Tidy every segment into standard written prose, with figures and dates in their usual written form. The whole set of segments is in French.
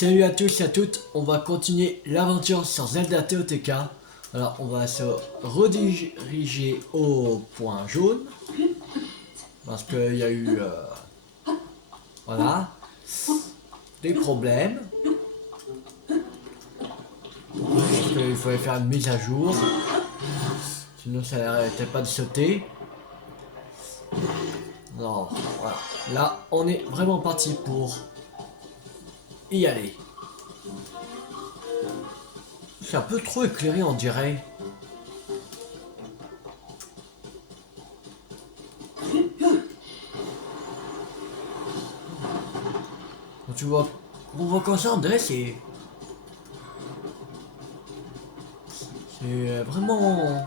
Salut à tous et à toutes, on va continuer l'aventure sur Zelda TOTK. Alors on va se rediriger au point jaune. Parce qu'il y a eu voilà, des problèmes. Parce qu'il fallait faire une mise à jour. Sinon ça n'arrêtait pas de sauter. Non, voilà. Là on est vraiment parti pour y aller. C'est un peu trop éclairé on dirait. Quand tu vois, on voit comme ça on dirait c'est vraiment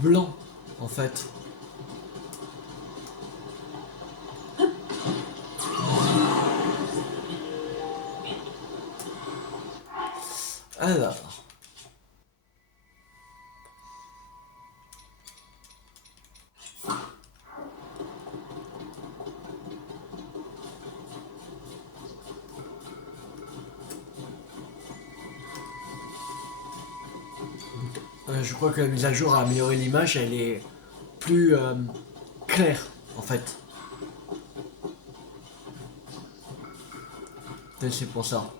blanc en fait. Alors, je crois que la mise à jour a amélioré l'image, elle est plus claire en fait. Peut-être c'est pour ça.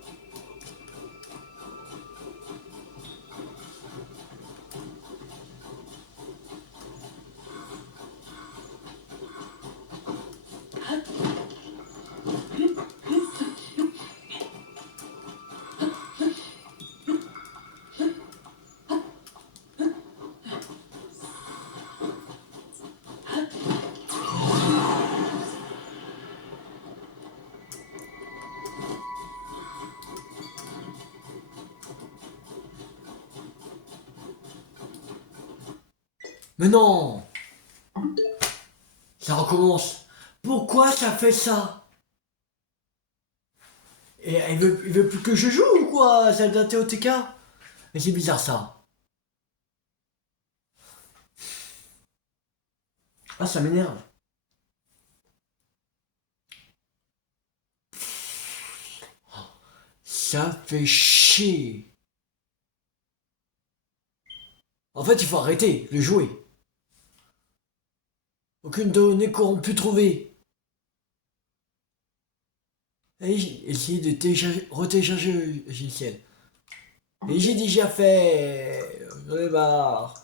Mais non, ça recommence. Pourquoi ça fait ça? Et il veut plus que je joue ou quoi, Zelda TOTK? Mais c'est bizarre ça. Ah, ça m'énerve. Ça fait chier. En fait, il faut arrêter de jouer. Aucune donnée corrompue trouvée. Et essayez de retélécharger le logiciel. Et j'ai déjà fait. J'en ai marre.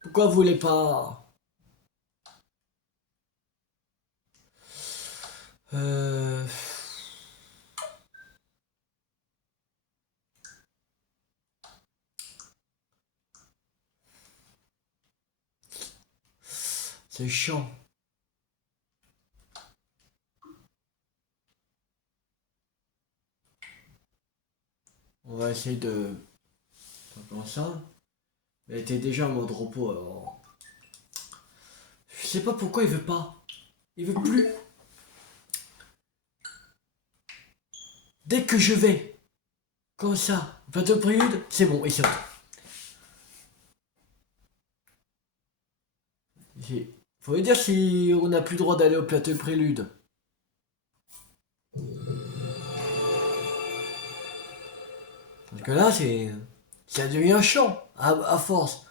Pourquoi vous voulez pas? Euh... C'est chiant. On va essayer de... Comme ça. Elle était déjà en mode repos alors... Je sais pas pourquoi il veut pas. Il veut plus. Dès que je vais, comme ça, plateau prélude, c'est bon, il saute. Faut lui dire si on n'a plus le droit d'aller au plateau prélude. Parce que là, c'est... Ça devient chiant, à force.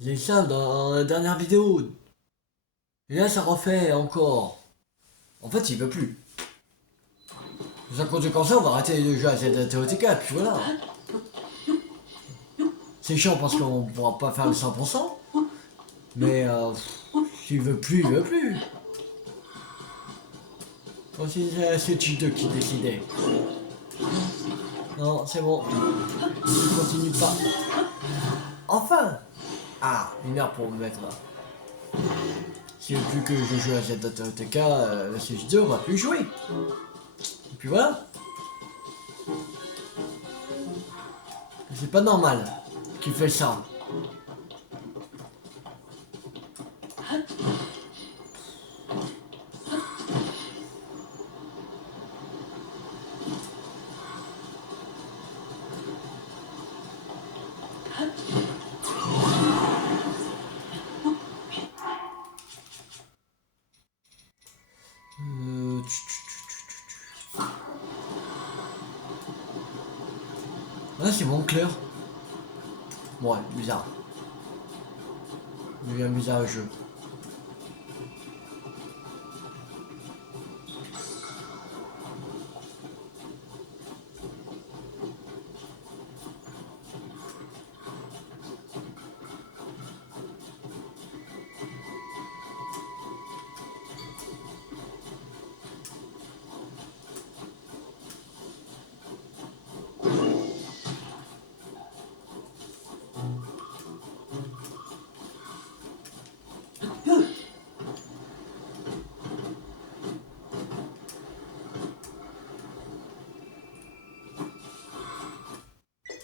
J'ai ça dans la dernière vidéo. Et là, ça refait encore. En fait, il veut plus. Ça continue comme ça, on va arrêter de jouer à cette TOTK, puis voilà. C'est chiant parce qu'on pourra pas faire le 100%. Mais s'il veut plus, il veut plus. Bon, c'est Tito qui décidait. Non, c'est bon. Il continue pas. Enfin. Ah, une heure pour me mettre là. S'il veut plus que je joue à cette TOTK, la CJ2, on va plus jouer. Et puis voilà. C'est pas normal qu'il fait ça. Ah, c'est bon, clair. Ouais, bizarre. Il devient bizarre le jeu.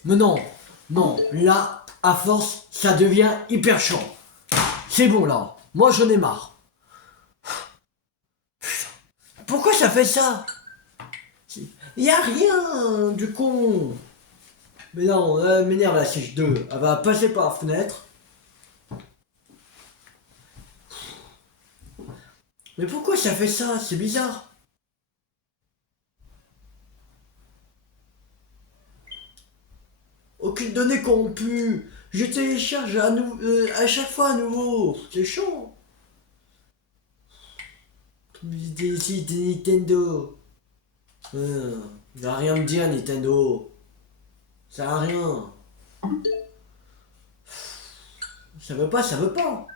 Mais non, non, là, à force, ça devient hyper chiant. C'est bon là, moi j'en ai marre. Pourquoi ça fait ça? Y a rien du con. Mais non, elle m'énerve la Siege 2. Elle va passer par la fenêtre. Mais pourquoi ça fait ça? C'est bizarre. Aucune donnée corrompue. Je télécharge à chaque fois à nouveau. C'est chaud. Des sites de Nintendo. Il va rien me dire Nintendo. Ça sert à rien. Ça veut pas, ça veut pas.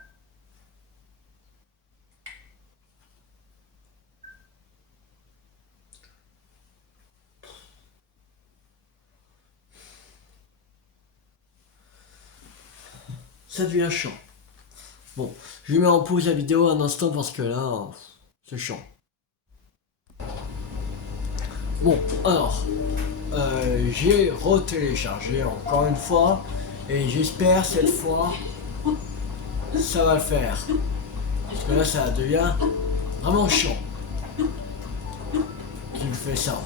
Ça devient chiant. Bon, je vais mettre en pause la vidéo un instant parce que là, c'est chiant. Bon, alors, j'ai retéléchargé encore une fois et j'espère cette fois ça va le faire. Parce que là, ça devient vraiment chiant. Qui me fait ça.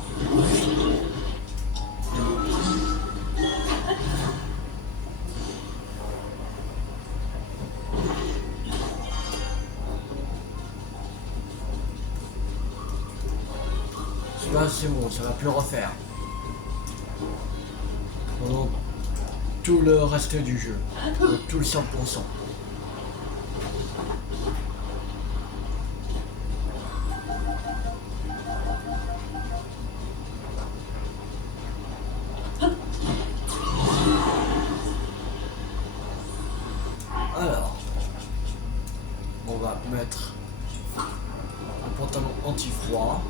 Là c'est bon, ça va plus le refaire. Pendant tout le reste du jeu. Tout le 100%. Alors, on va mettre le pantalon anti-froid.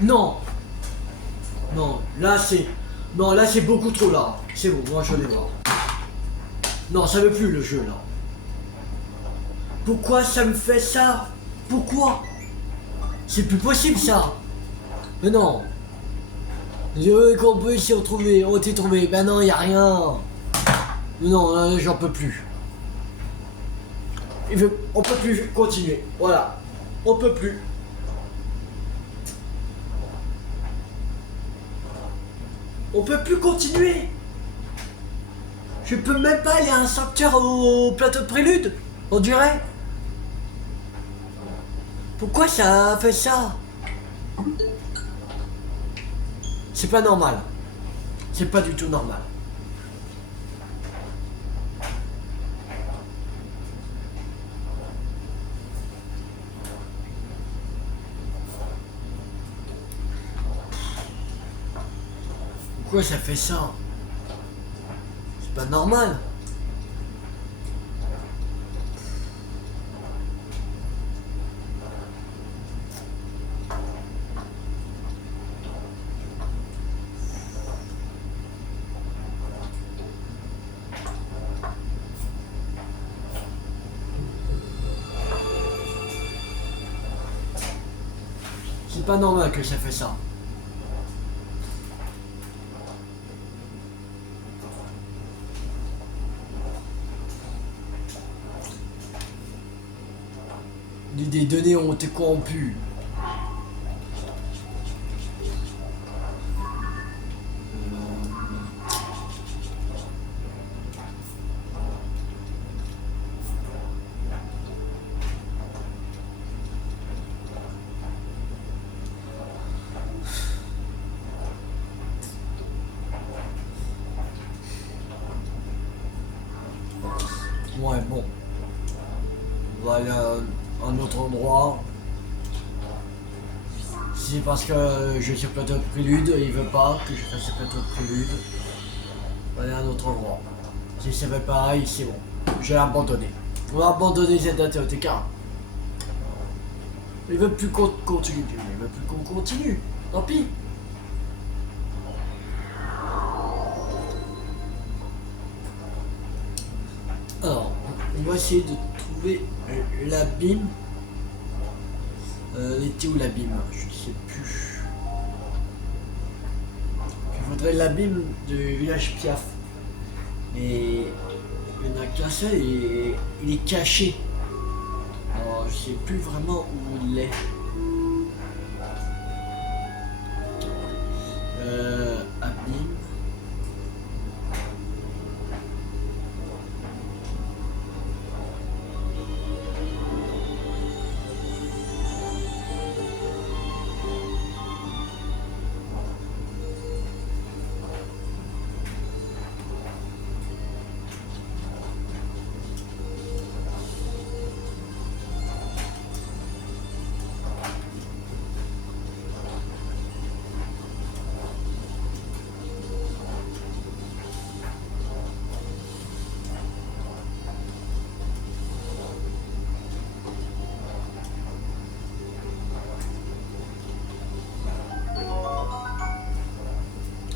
Non. Non, là c'est... Non, là c'est beaucoup trop là. C'est bon, moi je vais voir. Non, ça veut plus le jeu là. Pourquoi ça me fait ça? Pourquoi? C'est plus possible ça. Mais non. Qu'on peut s'y retrouver. On t'est trouvé. Ben non, y a rien. Mais non, j'en peux plus. On peut plus continuer. Voilà. On peut plus. On peut plus continuer. Je peux même pas aller à un sanctuaire au plateau de prélude. On dirait. Pourquoi ça fait ça? C'est pas normal. C'est pas du tout normal. Pourquoi ça fait ça? C'est pas normal. C'est pas normal que ça fait ça. Des données ont été corrompues. Ouais, bon. On va aller à un autre endroit. Si c'est parce que je suis plateau de prélude, il veut pas que je fasse ce plateau de prélude. On va aller à un autre endroit. Si ça fait pareil, c'est bon. Je vais abandonner. On va abandonner cette ATOTK. Il veut plus qu'on continue. Il veut plus qu'on continue. Tant pis. Alors, on va essayer de trouver l'abîme. Il était où l'abîme? Je ne sais plus. Il faudrait l'abîme du village Piaf. Mais il n'y en a qu'un seul et il est caché. Alors, je ne sais plus vraiment où il est. Abîme.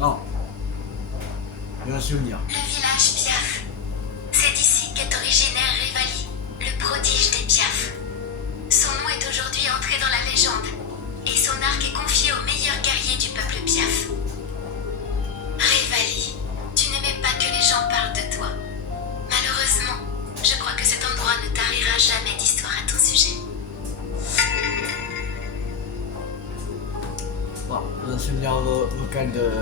Ah, j'ai un souvenir. Le village Piaf. C'est d'ici qu'est originaire Rivali, le prodige des Piaf. Son nom est aujourd'hui entré dans la légende, et son arc est confié au meilleur guerrier du peuple Piaf. Rivali, tu n'aimais pas que les gens parlent de toi. Malheureusement, je crois que cet endroit ne tarira jamais d'histoire à ton sujet. Voilà, j'ai un souvenir vocal de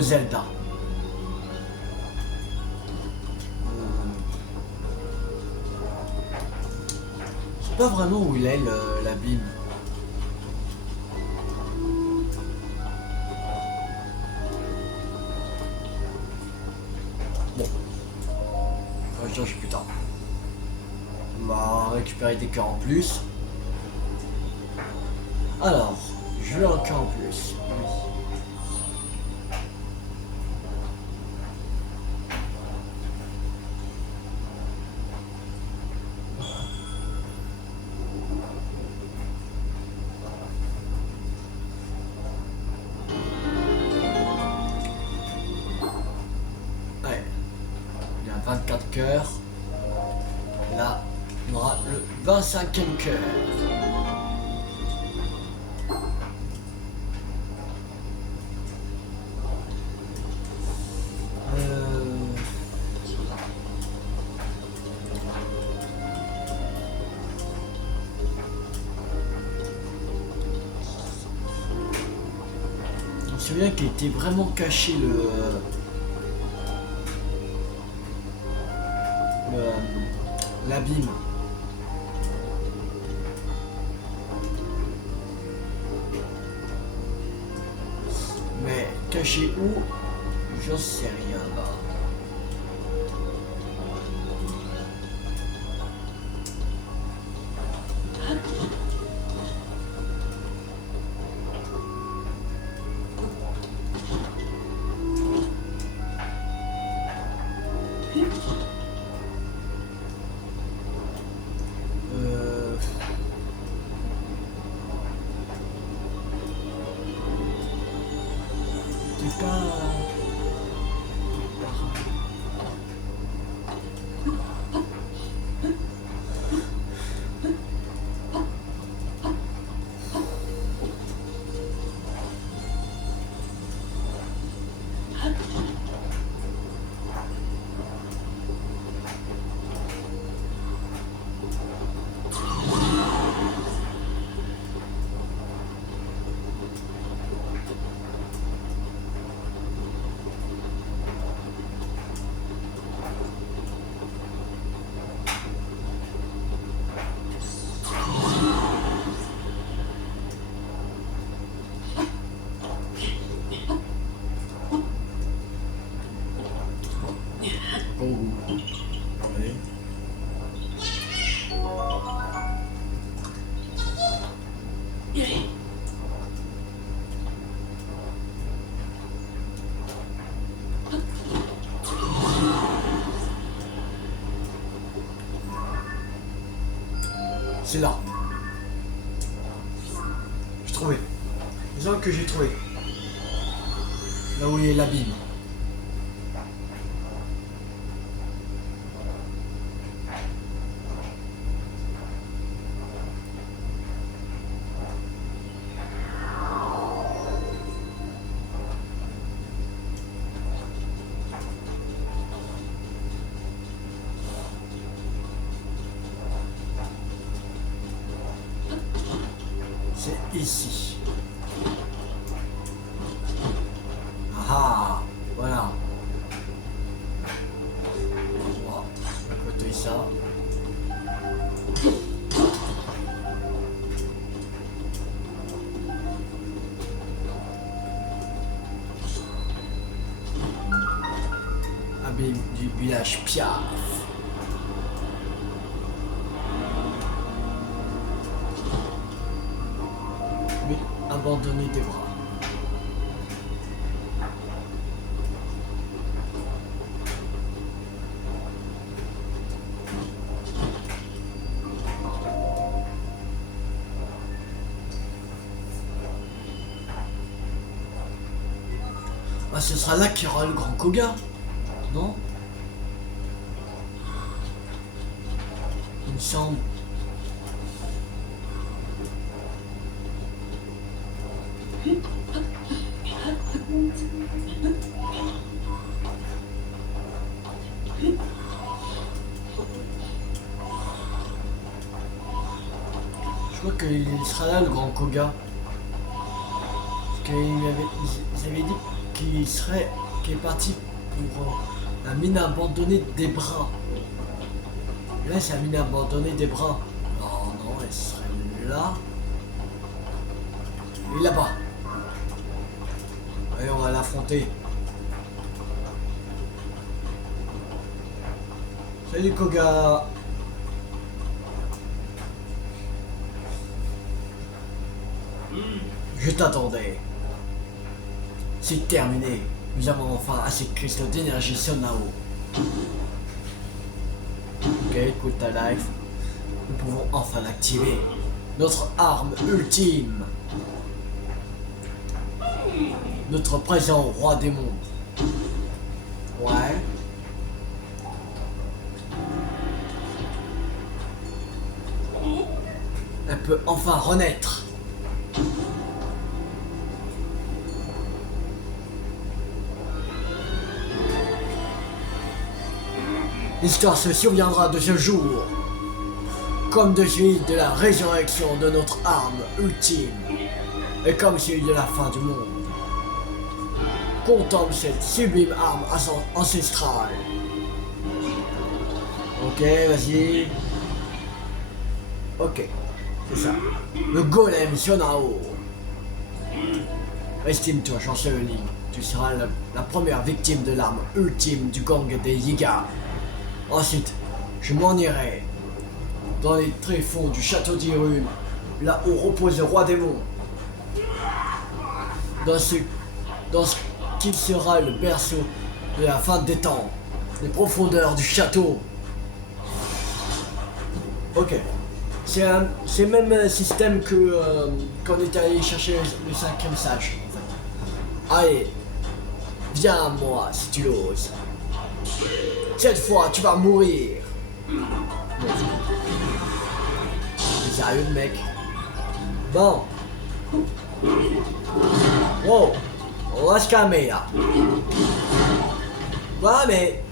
Zelda. Je sais pas vraiment où il est l'abîme. Bon. On va chercher plus tard. On va récupérer des cœurs en plus. Alors, je veux un cœur en plus. Oui. Ouais. Il y a 24 cœurs. Là, on aura le 25e cœur. Je me souviens qu'il était vraiment caché l'abîme. Mais caché où? J'en sais rien là. C'est pas... c'est là. J'ai trouvé. Disons que j'ai trouvé. Là où il y a l'abîme. C'est ici. Ah, voilà. On va côté ça. Abîme du village Piaf. Mais abandonner tes bras. Ah, ce sera là qu'il y aura le grand Koga, non? Il me semble. Je crois qu'il sera là le grand Koga. Parce ils avaient dit qu'il est parti pour la mine abandonnée des bras. Là c'est la mine abandonnée des bras. Non, elle serait là. Et là-bas. Allez, on va l'affronter. Salut Koga. Je t'attendais. C'est terminé. Nous avons enfin assez de cristaux d'énergie Sonao. Ok, écoute ta life. Nous pouvons enfin l'activer. Notre arme ultime. Notre présent roi des mondes. Ouais. Elle peut enfin renaître. L'histoire se souviendra de ce jour, comme de celui de la résurrection de notre arme ultime, et comme celui de la fin du monde. Contemple cette sublime arme ancestrale. Ok, vas-y. Ok, c'est ça. Le golem Sonao. Estime-toi chanceux, Link. Tu seras la première victime de l'arme ultime du gang des Yiga. Ensuite, je m'en irai dans les tréfonds du château d'Irune, là où repose le roi démon. Dans ce qui sera le berceau de la fin des temps, les profondeurs du château. Ok. C'est le même système que quand on est allé chercher le 5e sage. En fait. Allez, viens à moi si tu l'oses. Cette fois, tu vas mourir. C'est sérieux, mec. Bon. Wow. On va se calmer, là. Ouais, mais...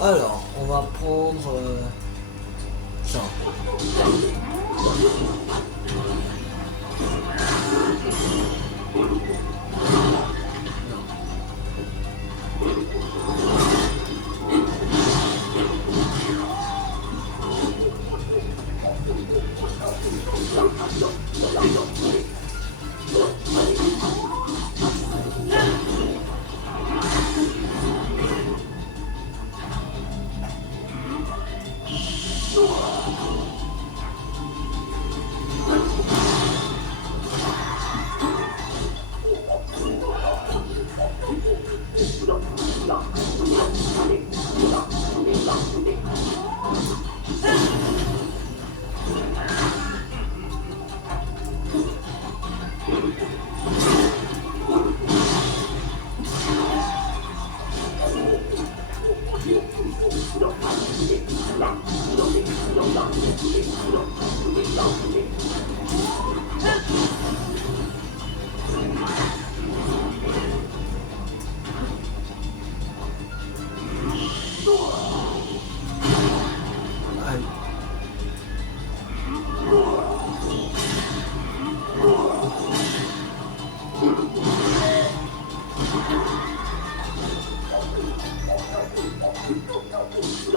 Alors, on va prendre ça.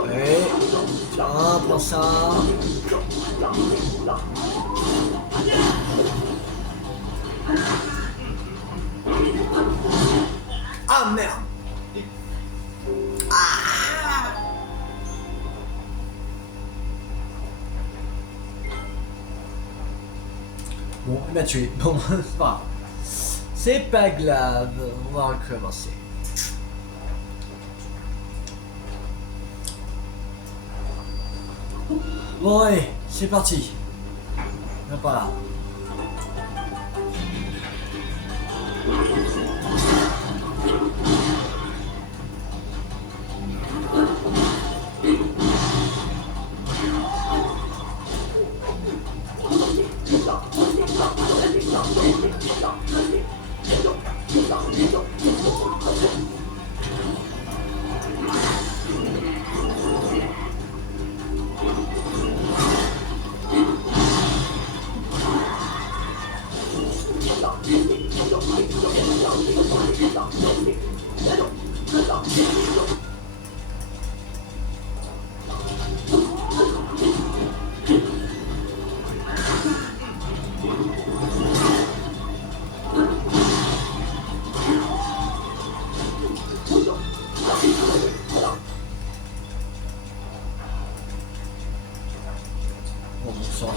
Allez, tiens, prends ça. Ah merde. Ah. Bon, il m'a tué. Bon, c'est pas grave. C'est pas grave. On va recommencer. Bon, allez, c'est parti. Viens par là. Bon, on sort.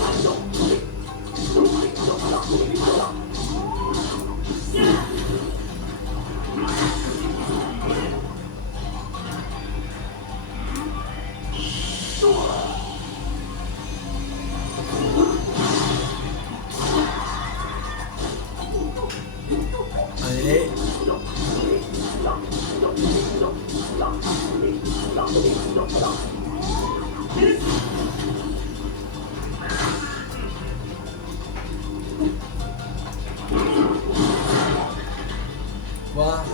Allez. Quoi?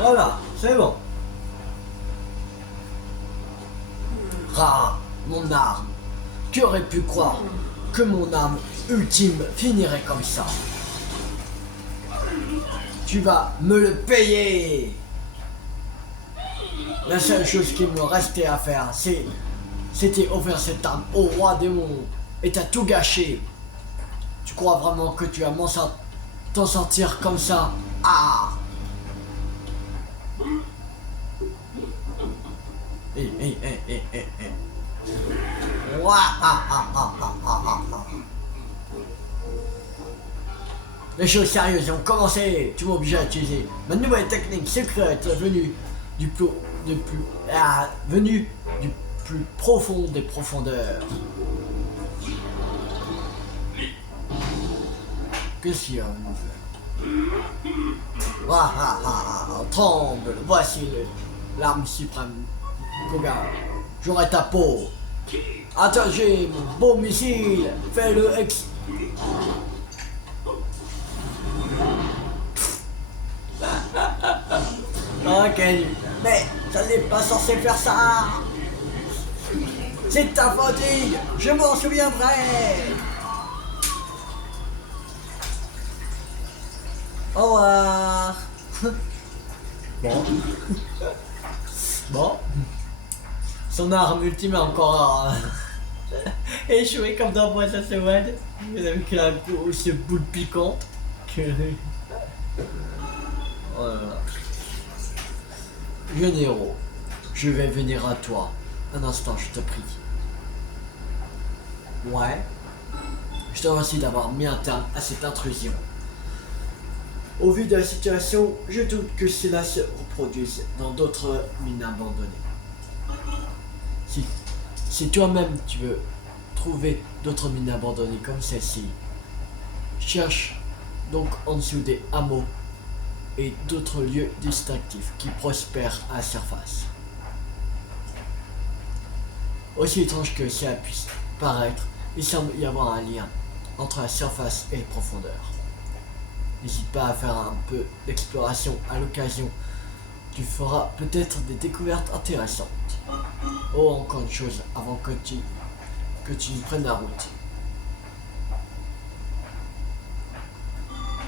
Voilà, c'est bon. Ah, mon arme. Qui aurait pu croire que mon arme ultime finirait comme ça? Tu vas me le payer. La seule chose qu'il me restait à faire, c'était offrir cette arme au roi démon. Et t'as tout gâché. Tu crois vraiment que tu vas t'en sortir comme ça? Ah! Ouah, ah, ah, ah, ah, ah, ah. Les choses sérieuses ont commencé. Tu m'obliges à utiliser ma nouvelle technique secrète venue du plus profond des profondeurs. Qu'est-ce qu'il y a à nous faire? Ah ah ah ah, tremble, voici l'arme suprême. Koga, j'aurai ta peau. Attends, j'ai mon beau missile. Fais le X. Ok, mais ça n'est pas censé faire ça. C'est ta fatigue, je m'en souviendrai. Au revoir. Bon. Bon. Son arme ultime a encore échoué comme dans Breath of the Wild. Avec la grosse boule piquante. Que... Voilà. Jeune héros, je vais venir à toi. Un instant, je te prie. Ouais. Je te remercie d'avoir mis un terme à cette intrusion. Au vu de la situation, je doute que cela se reproduise dans d'autres mines abandonnées. Si toi-même tu veux trouver d'autres mines abandonnées comme celle-ci, cherche donc en dessous des hameaux et d'autres lieux distinctifs qui prospèrent à la surface. Aussi étrange que cela puisse paraître, il semble y avoir un lien entre la surface et les profondeurs. N'hésite pas à faire un peu d'exploration à l'occasion. Tu feras peut-être des découvertes intéressantes. Oh, encore une chose avant que tu ne prennes la route.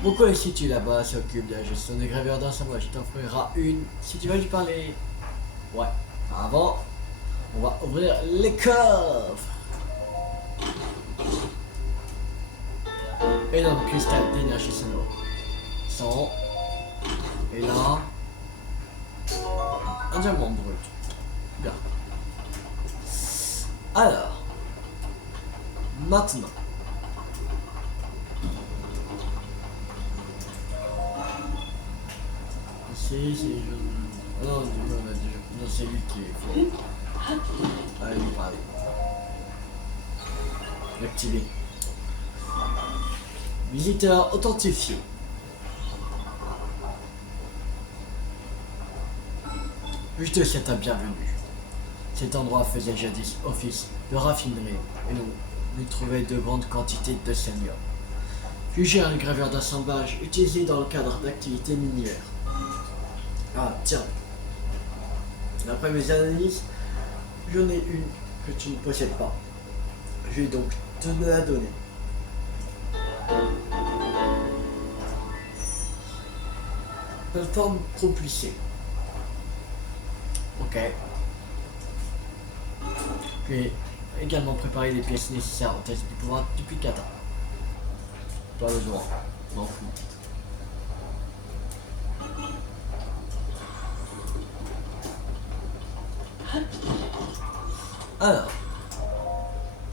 Mon collègue situé là-bas s'occupe de la gestion des gravures d'un sabre. Je t'offrirai une si tu veux lui parler. Ouais. Avant, on va ouvrir les coffres. Énorme cristal d'énergie sonore. 100. Et là, un diamant brut. Bien. Alors, maintenant. Ici, c'est... Non, on a déjà... Non, c'est lui qui est fort. Allez, lui parler. Activer. Visiteur authentifié. Je te souhaite la bienvenue. Cet endroit faisait jadis office de raffinerie et l'on y trouvait de grandes quantités de sénior. Je gère les gravures d'assemblage utilisées dans le cadre d'activités minières. Ah tiens, d'après mes analyses, j'en ai une que tu ne possèdes pas. Je vais donc te la donner. Plateforme propulsée. Ok. J'ai également préparé les pièces nécessaires au test du pouvoir du Picata. Pas besoin, m'en fous. Alors,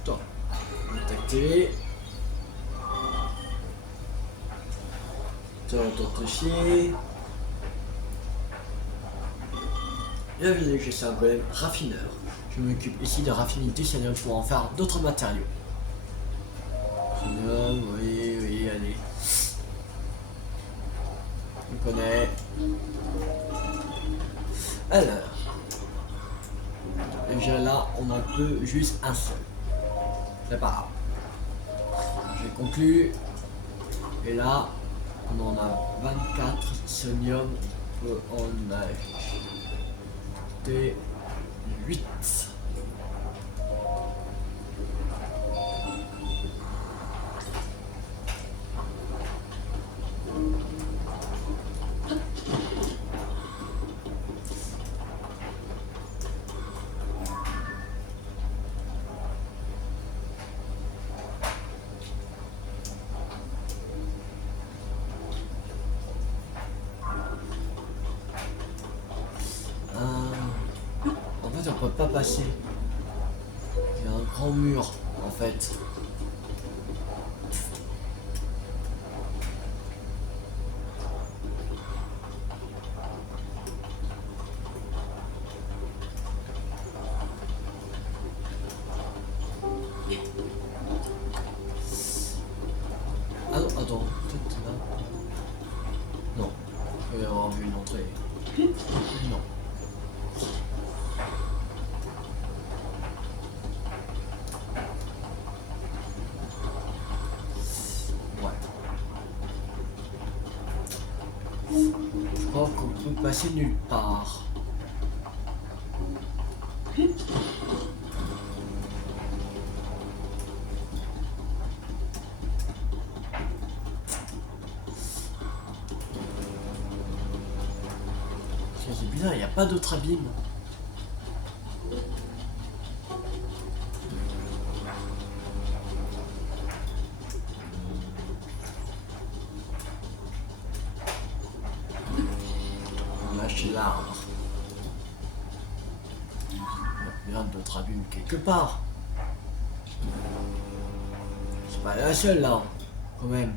toi, on va t'activer. Tu vas t'authentifier. Bienvenue, je suis un golem raffineur. Je m'occupe ici de raffiner du sénium pour en faire d'autres matériaux. Sénium, oui, allez. On connaît. Alors. Déjà là, on en peut juste un seul. C'est pas grave. J'ai conclu. Et là, on en a 24 sonium. On peut en acheter 8. On peut pas passer. Il y a un grand mur en fait. Ah non, attends, peut-être là. Non, il va y avoir vu une entrée. Non. peut passer nulle part. C'est bizarre, il n'y a pas d'autre abîme. On lâche l'arbre. Il y a d'autres abîmes quelque part. C'est pas la seule là, quand même.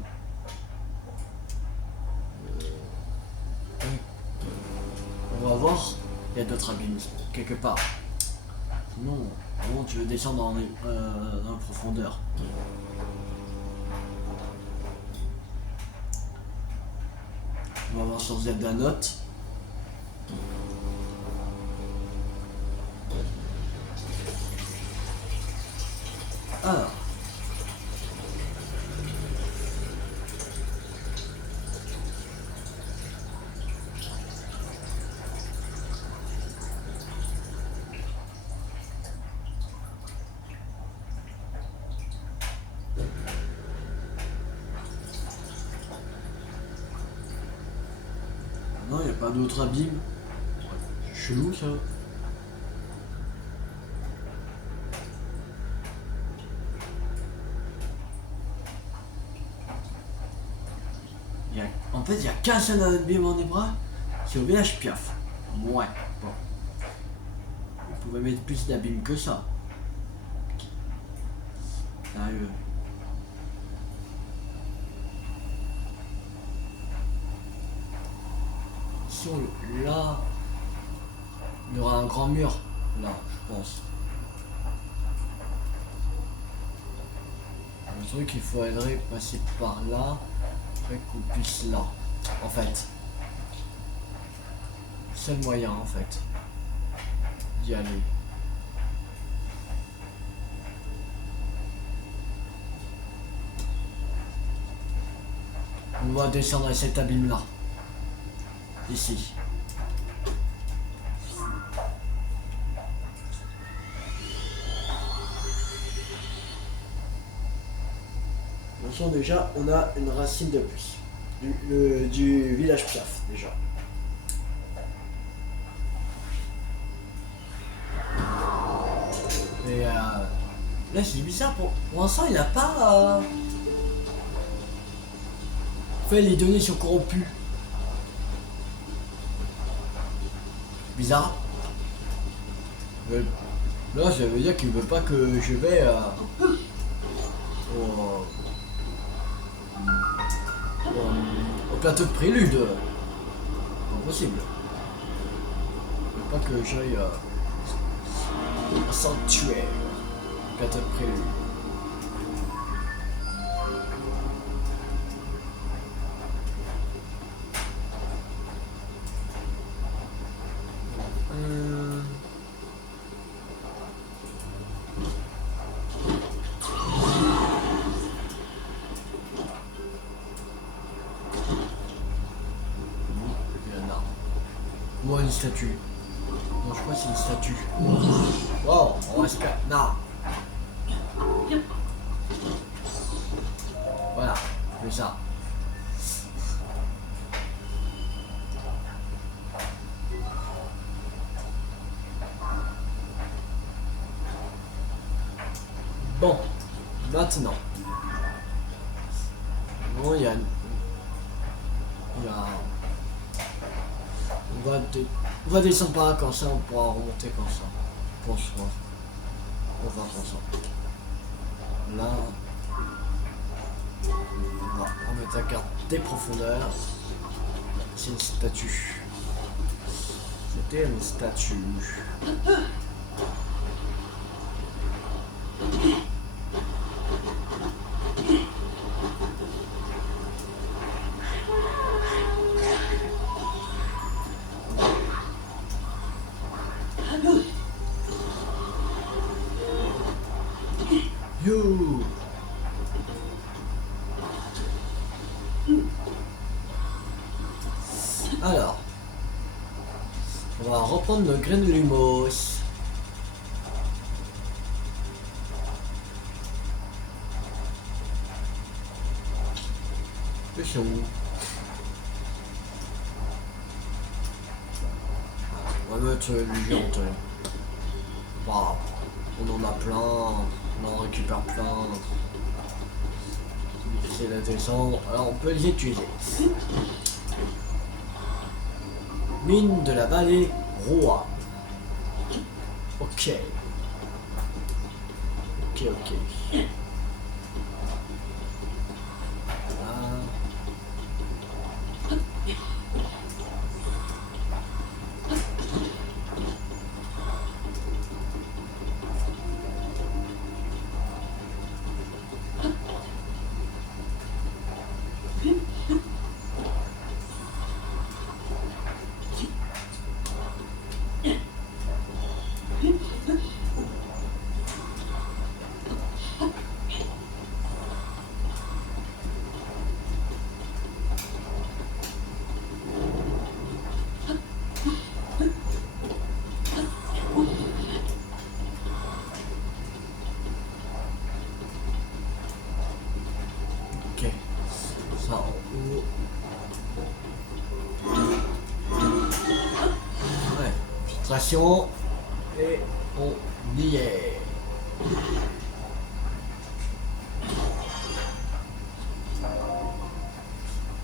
On va voir, il y a d'autres abîmes quelque part. Sinon, comment tu veux descendre dans la profondeur? On va voir sur Zelda Note. Ah. Non, il n'y a pas d'autre abîme. C'est chelou ça. En fait, il n'y a qu'un seul abîme en bras, c'est au village Piaf. Ouais, bon. Vous pouvez mettre plus d'abîmes que ça. Sérieux. Si on, là, il y aura un grand mur, là, je pense. Le truc, il faudrait passer par là, après qu'on puisse là, en fait. C'est le moyen, en fait, d'y aller. On va descendre à cet abîme-là. Ici. Donc déjà, on a une racine de plus. Du village Piaf, déjà. Et là, c'est bizarre, pour l'instant, il n'a pas fait les données sont corrompues. Bizarre. Là, ça veut dire qu'il veut pas que je vais au plateau de prélude. Impossible. Il veut pas que j'aille au sanctuaire. Au plateau de prélude. Moi, une statue. Non, je crois que c'est une statue. Wow, on reste là. Non. Voilà, je fais ça. Bon, maintenant. Bon, il y a... On va descendre par là comme ça, on pourra remonter comme ça. Pour soi. On va faire ça. Là. On va remettre la carte des profondeurs. C'est une statue. C'était une statue. Yo. Alors, prendre le granulumos. C'est où? On va mettre les géantes. Bah, on en a plein, on en récupère plein. C'est la descendre, alors on peut les utiliser. Mine de la vallée Roa. Ok. Ok. Ok. Ça en haut. Ouais. Filtration. Et on y est.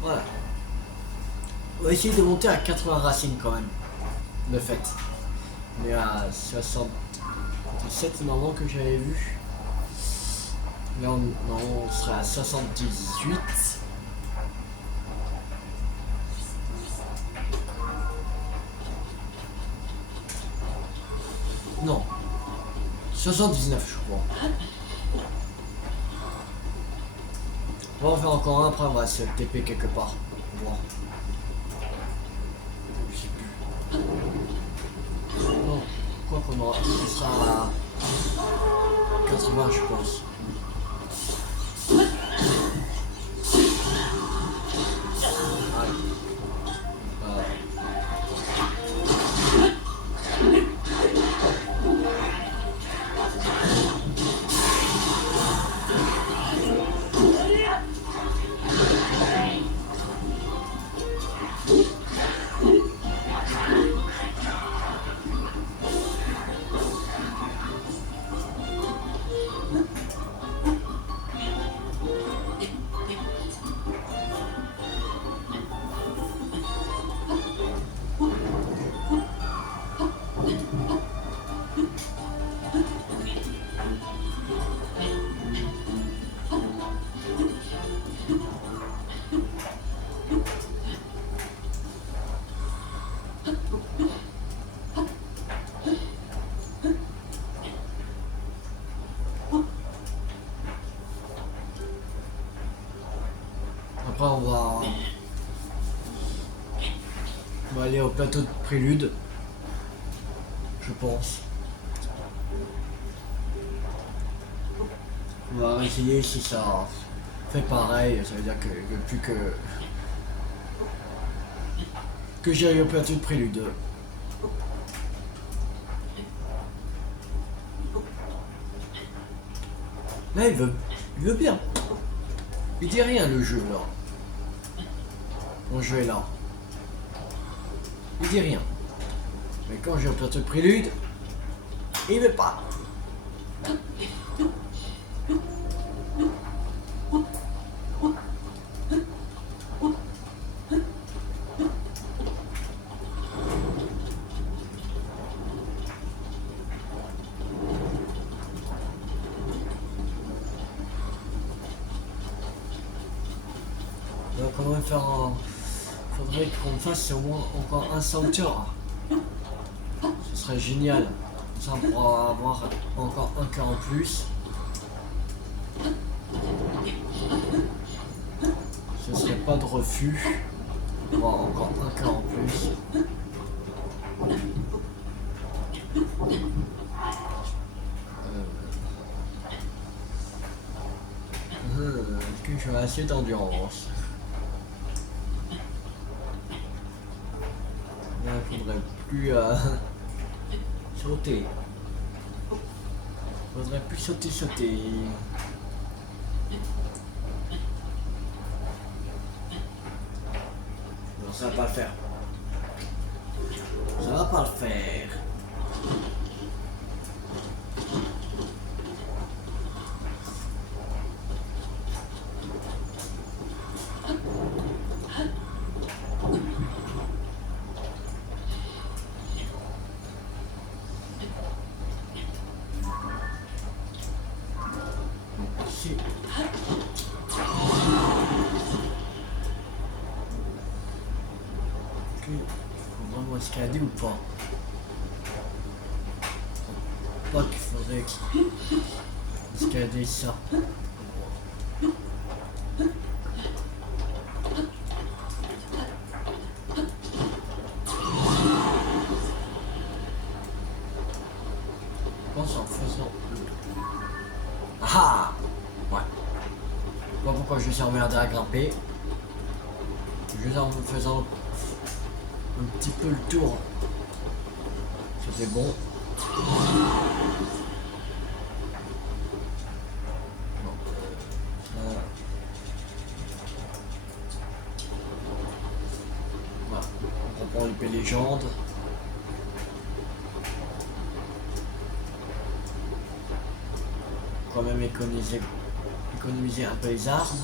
Voilà. On va essayer de monter à 80 racines quand même. De fait. On est à 67 normalement que j'avais vu. Là on serait à 78. Non. 79 je crois. On va en faire encore un, après on va se TP quelque part. Voir. Je sais plus. Non, quoi qu'on aura. Ce sera à 80 je pense. Après on va aller au plateau de prélude, je pense. On va essayer si ça fait pareil, ça veut dire que plus que j'aille au plateau de prélude. Là il veut bien. Il dit rien le jeu là. Mon jeu est là. Il dit rien. Mais quand j'ai un plateau de prélude, il veut pas. Donc on va faire un... Faudrait qu'on fasse au moins encore un sauteur. Ce serait génial. Ça on pourra avoir encore un cœur en plus. Ce serait pas de refus. On va avoir encore un cœur en plus. Est-ce que j'ai assez d'endurance? Là, il faudrait plus Sauter. Faudrait plus sauter. Non, ça va pas le faire. Ça va pas le faire. Si. Faut vraiment escalader ou pas? Pas qu'il faudrait escalader ça. Je pense en faisant le... Ah! Ouais. Je sais pas pourquoi je me suis emmerdé à grimper. Juste en faisant un petit peu le tour. C'était bon. Voilà. On reprend l'épée légende. Quand même économiser un peu les armes.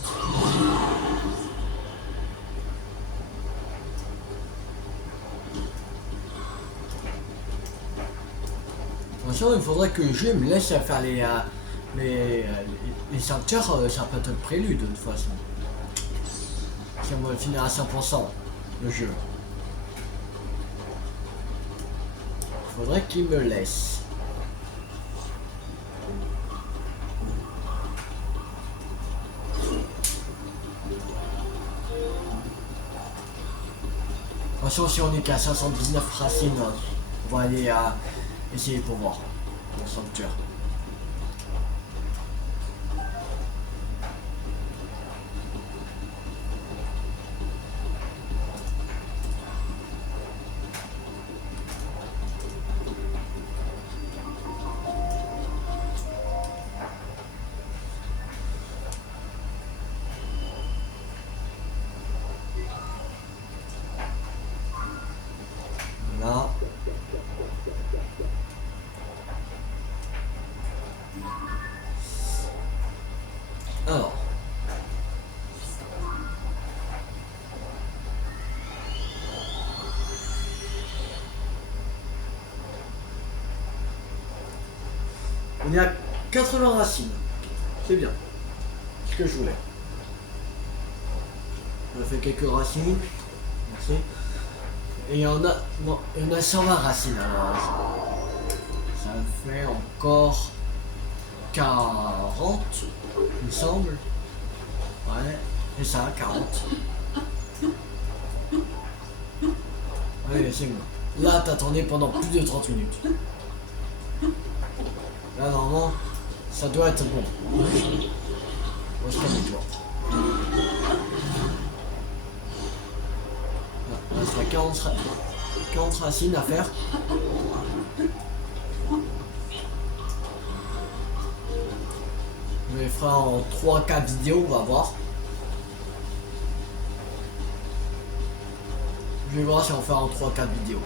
Attention, il faudrait que le jeu me laisse faire les sanctuaires, ça peut être le prélude de toute façon. Si on va finir à 100% le jeu. Il faudrait qu'il me laisse. Attention, si on est qu'à 519 racines, on va aller à essayer pour voir mon sanctuaire. Là. Alors. On est à 80 racines. C'est bien. C'est ce que je voulais. On a fait quelques racines. Merci. Et il y en a, non, il y en a 120 racines alors. Ça fait encore 40, il me semble. Ouais, c'est ça, 40. Ouais, c'est bon. Là, t'attendais pendant plus de 30 minutes. Là, normalement, ça doit être bon. On va se calmer, toi. Il restera 40 racines à faire. On les fera en 3-4 vidéos, on va voir. Je vais voir si on fait en 3-4 vidéos.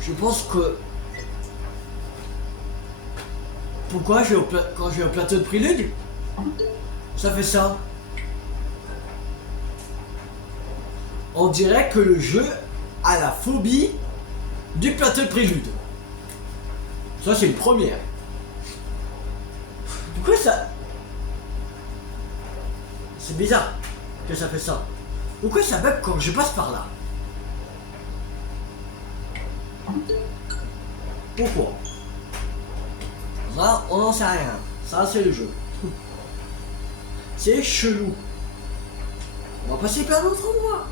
Je pense que... Pourquoi quand j'ai un plateau de prélude, ça fait ça. On dirait que le jeu a la phobie du plateau de prélude. Ça, c'est une première. Pourquoi ça... C'est bizarre que ça fait ça. Pourquoi ça bug quand je passe par là? Pourquoi? Ça, on n'en sait rien. Ça, c'est le jeu. C'est chelou. On va passer par l'autre endroit.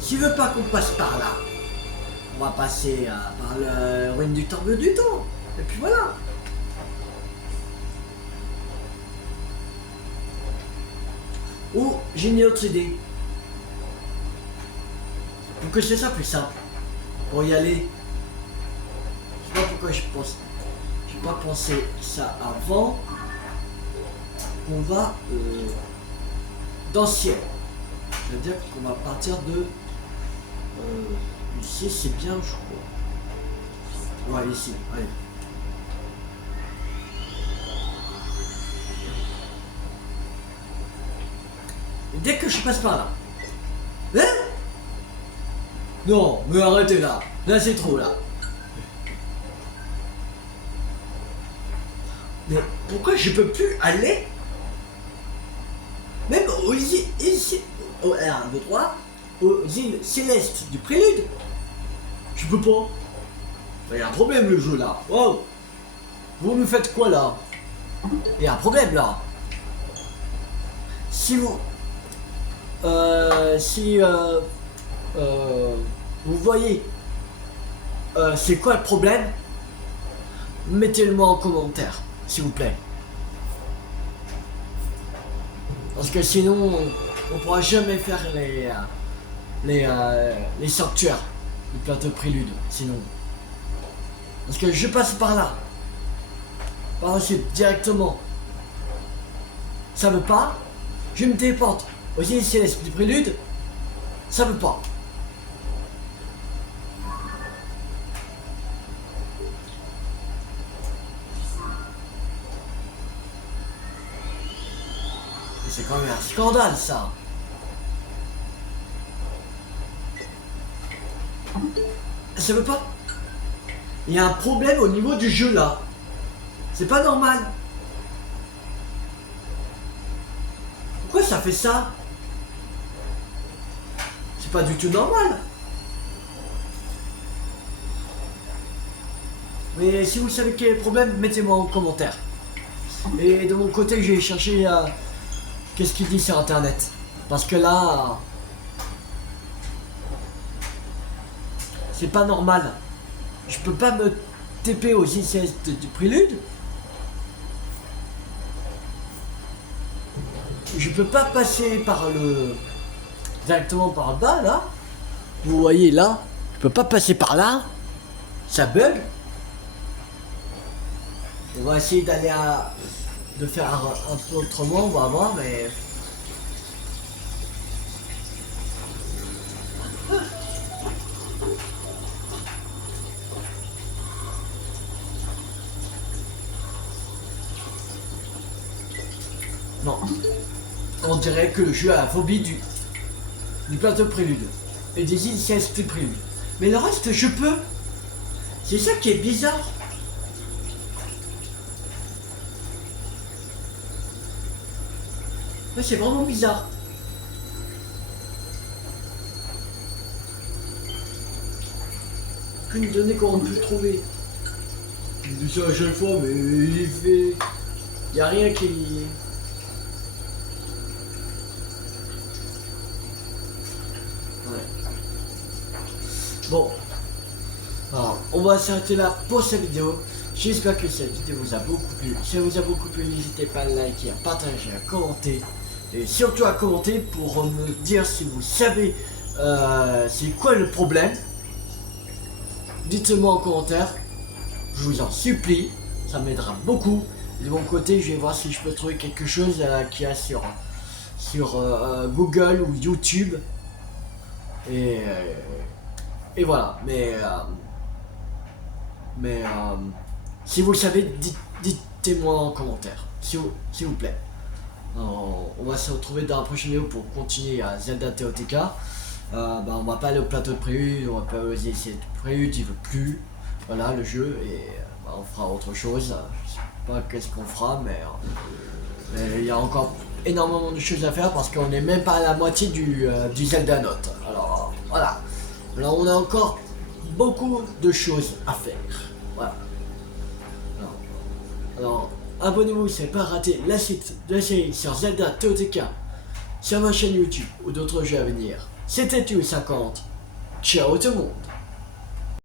S'il veut pas qu'on passe par là, on va passer par le ruine du temple du temps. Et puis voilà. Ou j'ai une autre idée. Pour que c'est ça plus simple. Pour y aller. Je sais pas pourquoi je pense. J'ai pas pensé ça avant. On va dans le ciel. C'est-à-dire qu'on va partir de ici, c'est bien, je crois. On va aller ici, allez. Et dès que je passe par là. Hein? Non, mais arrêtez là. Là, c'est trop, là. Mais pourquoi je peux plus aller? Même aux îles, ici, aux 1, 2, 3, aux îles célestes du prélude. Je peux pas. Il y a un problème le jeu là. Wow. Vous me faites quoi là? Il y a un problème là. Si vous... vous voyez c'est quoi le problème, mettez-le moi en commentaire s'il vous plaît, parce que sinon on pourra jamais faire les sanctuaires du plateau prélude sinon, parce que je passe par là, par la suite directement, ça veut pas, je me téléporte aux îles célestes du prélude, ça veut pas. C'est quand même un scandale ça. Ça veut pas. Il y a un problème au niveau du jeu là. C'est pas normal. Pourquoi ça fait ça? C'est pas du tout normal. Mais si vous savez quel est le problème, mettez-moi en commentaire. Et de mon côté, j'ai cherché qu'est-ce qu'il dit sur internet. Parce que là, c'est pas normal. Je peux pas me TP aux ICS du prélude. Je peux pas passer par le... directement par le bas là. Vous voyez là, je peux pas passer par là. Ça bug. On va essayer d'aller de faire un peu autrement, on va voir, mais... Non. On dirait que le jeu a la phobie du plateau prélude. Et des îles célestes prélude. Mais le reste, je peux. C'est ça qui est bizarre. Ouais, c'est vraiment bizarre. Aucune donnée qu'on peut trouver. Je dis ça à chaque fois, mais il fait... Y a rien qui... Ouais. Bon. Alors, on va s'arrêter là pour cette vidéo. J'espère que cette vidéo vous a beaucoup plu. Si elle vous a beaucoup plu, n'hésitez pas à liker, à partager, à commenter. Et surtout à commenter pour me dire si vous savez c'est quoi le problème. Dites-moi en commentaire. Je vous en supplie. Ça m'aidera beaucoup. Et de mon côté, je vais voir si je peux trouver quelque chose qu'il y a sur Google ou YouTube. Et voilà. Mais si vous le savez, dites-moi en commentaire. S'il vous plaît. Alors, on va se retrouver dans la prochaine vidéo pour continuer à Zelda TOTK. On va pas aller au plateau de prélude, on va pas essayer de prélude, il veut plus. Voilà le jeu et on fera autre chose. Je sais pas qu'est-ce qu'on fera, mais il y a encore énormément de choses à faire parce qu'on n'est même pas à la moitié du Zelda Note. Alors voilà. Alors on a encore beaucoup de choses à faire. Voilà. Alors abonnez-vous si vous n'avez pas raté la suite de la série sur Zelda TOTK sur ma chaîne YouTube ou d'autres jeux à venir. C'était Tu50. Ciao tout le monde.